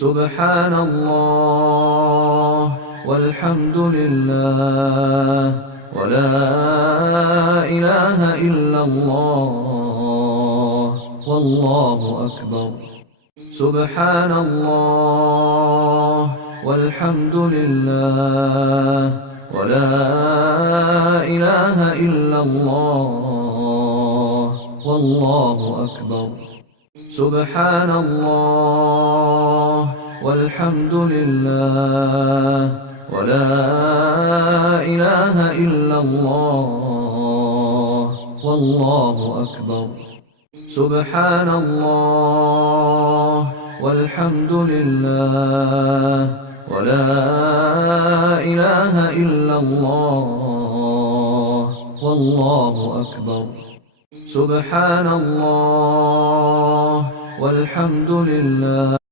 سبحان الله والحمد لله ولا إله إلا الله والله أكبر. سبحان الله والحمد لله ولا إله إلا الله والله أكبر. سبحان الله والحمد لله ولا إله إلا الله والله أكبر. سبحان الله والحمد لله ولا إله إلا الله والله أكبر. سبحان الله والحمد لله.